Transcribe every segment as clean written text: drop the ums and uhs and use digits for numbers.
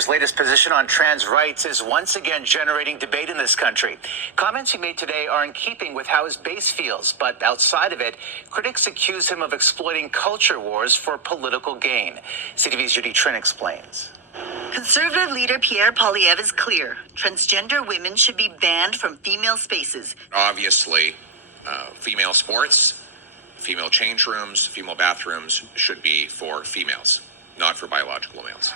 Leader's latest position on trans rights is once again generating debate in this country. Comments he made today are in keeping with how his base feels, but outside of it, critics accuse him of exploiting culture wars for political gain. CTV's Judy Trin explains. Conservative leader Pierre Poilievre is clear. Transgender women should be banned from female spaces. Obviously, female sports, female change rooms, female bathrooms should be for females, not for biological males.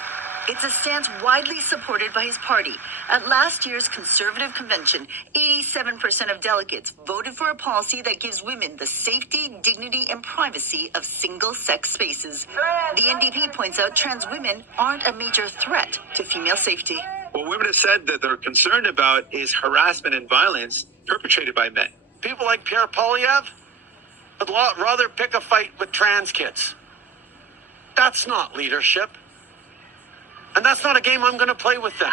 It's a stance widely supported by his party. At last year's Conservative convention, 87% of delegates voted for a policy that gives women the safety, dignity, and privacy of single-sex spaces. The NDP points out trans women aren't a major threat to female safety. What women have said that they're concerned about is harassment and violence perpetrated by men. People like Pierre Poilievre would rather pick a fight with trans kids. That's not leadership. And that's not a game I'm going to play with them.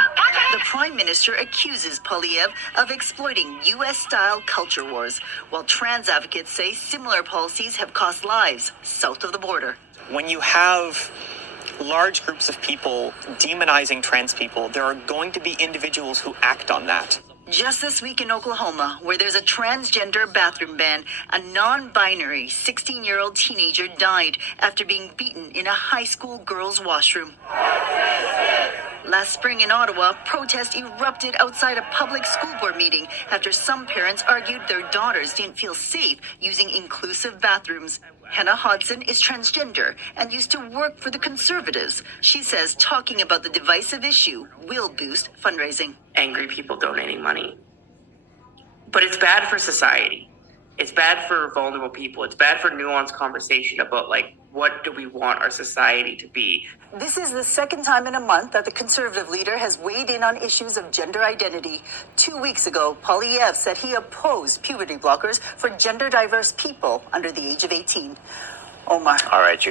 The Prime Minister accuses Poilievre of exploiting U.S.-style culture wars, while trans advocates say similar policies have cost lives south of the border. When you have large groups of people demonizing trans people, there are going to be individuals who act on that. Just this week in Oklahoma, where there's a transgender bathroom ban, a non-binary 16-year-old teenager died after being beaten in a high school girls' washroom. Last spring in Ottawa, protest erupted outside a public school board meeting after some parents argued their daughters didn't feel safe using inclusive bathrooms. Hannah Hodson is transgender and used to work for the Conservatives. She says talking about the divisive issue will boost fundraising. Angry people donating money. But it's bad for society. It's bad for vulnerable people. It's bad for nuanced conversation about, like, what do we want our society to be? This is the second time in a month that the Conservative leader has weighed in on issues of gender identity. 2 weeks ago, Poilievre said he opposed puberty blockers for gender-diverse people under the age of 18. Omar. All right, Judy.